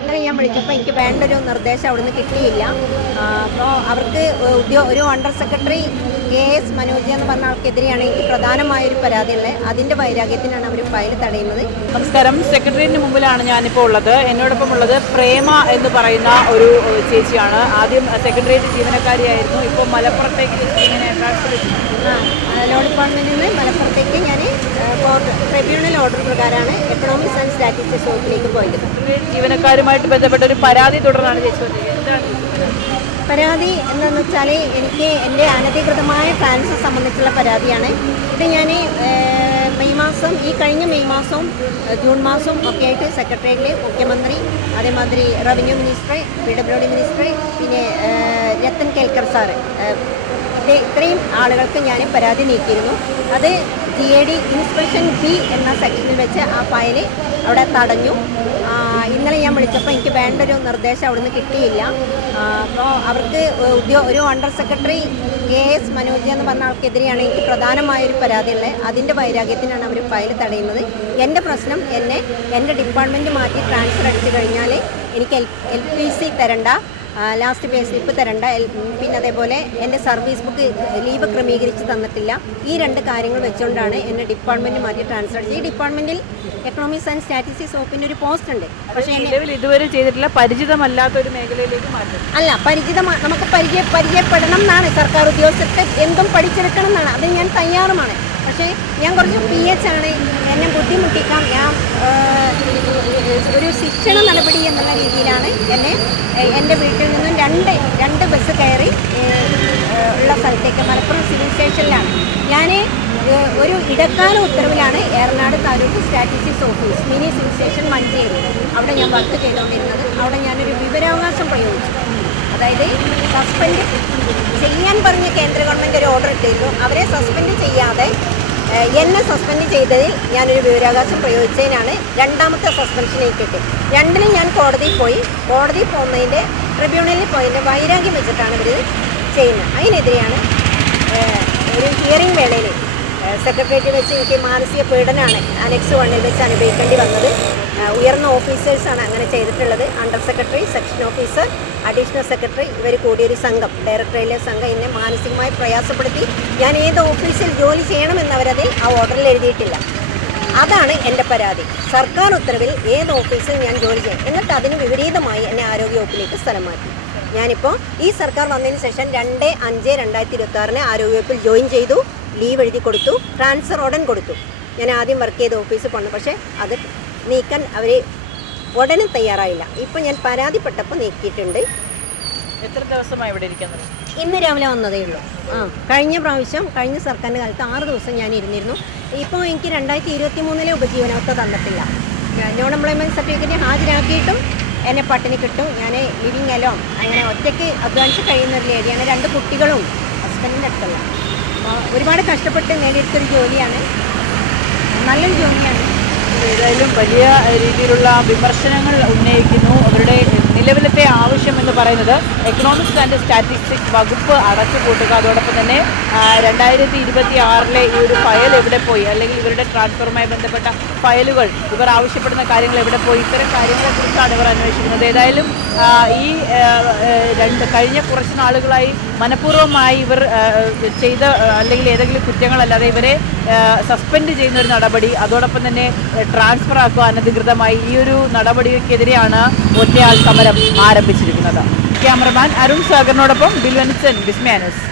ഇന്നലെ ഞാൻ വിളിച്ചപ്പോൾ എനിക്ക് വേണ്ടൊരു നിർദ്ദേശം അവിടുന്ന് കിട്ടിയില്ല. അപ്പോൾ അവർക്ക് ഒരു അണ്ടർ സെക്രട്ടറി KS മനോജ് എന്ന് പറഞ്ഞ ആൾക്കെതിരെയാണ് എനിക്ക് പ്രധാനമായൊരു പരാതി ഉള്ളത്. അതിൻ്റെ വൈരാഗ്യത്തിനാണ് അവർ ഫയൽ തടയുന്നത്. നമസ്കാരം. സെക്രട്ടേറിയറ്റിന് മുമ്പിലാണ് ഞാനിപ്പോൾ ഉള്ളത്. എന്നോടൊപ്പം ഉള്ളത് പ്രേമ എന്ന് പറയുന്ന ഒരു ചേച്ചിയാണ്. ആദ്യം സെക്രട്ടേറിയറ്റ് ജീവനക്കാരിയായിരുന്നു. ഇപ്പോൾ മലപ്പുറത്തേക്ക് ഇങ്ങനെ ലോ ഡിപ്പാർട്ട്മെൻറ്റിൽ നിന്ന് മലപ്പുറത്തേക്ക് ഞാൻ ട്രിബ്യൂണൽ ഓർഡർ പ്രകാരമാണ് എക്കണോമിക്സ് ആൻഡ് സ്റ്റാറ്റിസ്റ്റിക്സ് വകുപ്പിലേക്ക് പോയത്. ജീവനക്കാരുമായിട്ട് ബന്ധപ്പെട്ട ഒരു പരാതി തുടർന്നാണ് ചേച്ചി. പരാതി എന്താണെന്ന് വെച്ചാൽ എനിക്ക് എൻ്റെ അനധികൃതമായ ട്രാൻസ്ഫർ സംബന്ധിച്ചുള്ള പരാതിയാണ്. ഇത് ഞാൻ കഴിഞ്ഞ മെയ് മാസവും ജൂൺ മാസവും ഒക്കെ ആയിട്ട് സെക്രട്ടേറിയറ്റിൽ മുഖ്യമന്ത്രി, അതേമാതിരി റവന്യൂ മിനിസ്റ്റർ, PWD മിനിസ്റ്റർ, പിന്നെ രത്തൻ കേൽക്കർ സാറ്, ഇത്രയും ആളുകൾക്ക് ഞാൻ പരാതി നീക്കിയിരുന്നു. അത് GAD ഇൻസ്പെക്ഷൻ B എന്ന സെക്ഷനിൽ വെച്ച് ആ ഫയൽ അവിടെ തടഞ്ഞു. ഇന്നലെ ഞാൻ വിളിച്ചപ്പോൾ എനിക്ക് വേണ്ടൊരു നിർദ്ദേശം അവിടുന്ന് കിട്ടിയില്ല. അപ്പോൾ അവർക്ക് ഒരു അണ്ടർ സെക്രട്ടറി KS മനോജ് എന്ന് പറഞ്ഞ ആൾക്കെതിരെയാണ് എനിക്ക് പ്രധാനമായൊരു പരാതി ഉള്ളത്. അതിൻ്റെ വൈരാഗ്യത്തിനാണ് അവർ ഫയൽ തടയുന്നത്. എൻ്റെ പ്രശ്നം എൻ്റെ ഡിപ്പാർട്ട്മെൻറ്റ് മാറ്റി ട്രാൻസ്ഫർ അടിച്ചു കഴിഞ്ഞാൽ എനിക്ക് LPC തരണ്ട, ലാസ്റ്റ് പേ സ്ലിപ്പ് തരണ്ട, പിന്നെ അതേപോലെ എൻ്റെ സർവീസ് ബുക്ക് ലീവ് ക്രമീകരിച്ച് തന്നിട്ടില്ല. ഈ രണ്ട് കാര്യങ്ങൾ വെച്ചുകൊണ്ടാണ് എന്നെ ഡിപ്പാർട്ട്മെൻറ്റ് മാറ്റി ട്രാൻസ്ഫർ അടിച്ചത്. ഈ ഡിപ്പാർട്ട്മെൻറ്റിൽ എക്കണോമിക്സ് ആൻഡ് സ്റ്റാറ്റിസ്റ്റിക്സ് വകുപ്പിൻ്റെ ഒരു പോസ്റ്റ് ഉണ്ട്. പക്ഷേ ഇതുവരെ ചെയ്തിട്ടില്ല, പരിചിതമല്ലാത്ത ഒരു മേഖലയിലേക്ക് മാറ്റും. അല്ല, നമുക്ക് പരിചയപ്പെടണം എന്നാണ്. സർക്കാർ ഉദ്യോഗസ്ഥർക്ക് എന്തും പഠിച്ചെടുക്കണം എന്നാണ്. അത് ഞാൻ തയ്യാറുമാണ്. പക്ഷേ ഞാൻ കുറച്ച് PH ആണ്, എന്നെ ബുദ്ധിമുട്ടിക്കാം, ഞാൻ ഒരു ശിക്ഷണ നടപടി എന്നുള്ള രീതിയിലാണ് എൻ്റെ വീട്ടിൽ നിന്നും രണ്ട് ബസ് കയറി ഉള്ള സ്ഥലത്തേക്ക് മലപ്പുറം സിവിൽ സ്റ്റേഷനിലാണ് ഞാൻ ഒരു ഇടക്കാല ഉത്തരവിലാണ് Eranad taluk statistics office mini civil station Manjeri അവിടെ ഞാൻ വർക്ക് ചെയ്തുകൊണ്ടിരുന്നത്. അവിടെ ഞാനൊരു വിവരാവകാശം പ്രയോഗിച്ചു. അതായത് സസ്പെൻഡ് ചെയ്യാൻ പറഞ്ഞ കേന്ദ്ര ഗവൺമെൻറ് ഒരു ഓർഡർ ഇട്ടിരുന്നു. അവരെ സസ്പെൻഡ് ചെയ്യാതെ എന്നെ സസ്പെൻഡ് ചെയ്തതിൽ ഞാനൊരു വിവരാവകാശം പ്രയോഗിച്ചതിനാണ് രണ്ടാമത്തെ സസ്പെൻഷൻ ഏറ്റിട്ട്. രണ്ടിലും ഞാൻ കോടതിയിൽ പോകുന്നതിൻ്റെ ട്രിബ്യൂണലിൽ പോയതിൻ്റെ വൈരാഗ്യം വെച്ചിട്ടാണ് ഇവർ ചെയ്യുന്നത്. അതിനെതിരെയാണ് ഒരു ഹിയറിംഗ് വേളയിൽ സെക്രട്ടേറിയറ്റ് വെച്ച് എനിക്ക് മാനസിക പീഡനമാണ് അനെക്സ് 1 വെച്ച് അനുഭവിക്കേണ്ടി വന്നത്. ഉയർന്ന ഓഫീസേഴ്സാണ് അങ്ങനെ ചെയ്തിട്ടുള്ളത്. Under secretary, section officer, additional secretary, ഇവർ കൂടിയൊരു സംഘം, ഡയറക്ടറേറ്റിലെ സംഘം എന്നെ മാനസികമായി പ്രയാസപ്പെടുത്തി. ഞാൻ ഏത് ഓഫീസിൽ ജോലി ചെയ്യണമെന്നവരതിൽ ആ ഓർഡറിൽ എഴുതിയിട്ടില്ല. അതാണ് എൻ്റെ പരാതി. സർക്കാർ ഉത്തരവിൽ ഏത് ഓഫീസിൽ ഞാൻ ജോലി ചെയ്യും, എന്നിട്ട് അതിന് വിപരീതമായി എന്നെ ആരോഗ്യവകുപ്പിലേക്ക് സ്ഥലം മാറ്റി. ഞാനിപ്പോൾ ഈ സർക്കാർ വന്നതിന് ശേഷം 2/5/2026 ആരോഗ്യവകുപ്പിൽ ജോയിൻ ചെയ്തു. ലീവ് എഴുതി കൊടുത്തു, ട്രാൻസ്ഫർ ഉടൻ കൊടുത്തു. ഞാൻ ആദ്യം വർക്ക് ചെയ്ത ഓഫീസിൽ പോകണം, പക്ഷേ അത് നീക്കാൻ അവർ ഉടനെ തയ്യാറായില്ല. ഇപ്പം ഞാൻ പരാതിപ്പെട്ടപ്പോൾ നീക്കിയിട്ടുണ്ട്. എത്ര ദിവസമായി ഇവിടെ ഇരിക്കുന്നത്? ഇന്ന് രാവിലെ വന്നതേ ഉള്ളൂ. കഴിഞ്ഞ സർക്കാരിൻ്റെ കാലത്ത് 6 ദിവസം ഞാൻ ഇരുന്നിരുന്നു. ഇപ്പോൾ എനിക്ക് 2023 ഉപജീവനമൊക്കെ തന്നിട്ടില്ല. നോൺ എംപ്ലോയ്മെൻറ്റ് സർട്ടിഫിക്കറ്റ് ഹാജരാക്കിയിട്ടും എന്നെ പട്ടിണി കിട്ടും. ഞാൻ ലിവിങ് അലോൺ, അങ്ങനെ ഒറ്റയ്ക്ക് അധ്വാനിച്ച് കഴിയുന്ന ഒരു ലേഡിയാണ്. 2 കുട്ടികളും ഹസ്ബൻഡിൻ്റെ അടുത്തുള്ള. അപ്പോൾ ഒരുപാട് കഷ്ടപ്പെട്ട് നേടിയെടുത്തൊരു ജോലിയാണ്, നല്ലൊരു ജോലിയാണ്. ഏതായാലും വലിയ രീതിയിലുള്ള വിമർശനങ്ങൾ ഉന്നയിക്കുന്നു. അവരുടെ നിലവിലത്തെ ആവശ്യം എന്ന് പറയുന്നത് എക്കണോമിക്സ് ആൻഡ് സ്റ്റാറ്റിസ്റ്റിക്സ് വകുപ്പ് അടച്ചുപൂട്ടുക. അതോടൊപ്പം തന്നെ 2026 ഈ ഒരു ഫയൽ എവിടെ പോയി, അല്ലെങ്കിൽ ഇവരുടെ ട്രാൻസ്ഫറുമായി ബന്ധപ്പെട്ട ഫയലുകൾ, ഇവർ ആവശ്യപ്പെടുന്ന കാര്യങ്ങൾ എവിടെ പോയി, ഇത്തരം കാര്യങ്ങളെക്കുറിച്ചാണ് ഇവർ അന്വേഷിക്കുന്നത്. ഏതായാലും ഈ കഴിഞ്ഞ കുറച്ച് നാളുകളായി മനഃപൂർവ്വമായി ഇവർ ചെയ്ത അല്ലെങ്കിൽ ഏതെങ്കിലും കുറ്റങ്ങളല്ലാതെ ഇവരെ സസ്പെൻഡ് ചെയ്യുന്ന ഒരു നടപടി, അതോടൊപ്പം തന്നെ ട്രാൻസ്ഫർ ആക്കുക അനധികൃതമായി, ഈ ഒരു നടപടിക്കെതിരെയാണ് ഒറ്റയാൾ സമരം ആരംഭിച്ചിരിക്കുന്നത്. ക്യാമറമാൻ അരുൺ സാഗറിനോടൊപ്പം ബിൽവൻസൻ, വിസ്മയ ന്യൂസ്.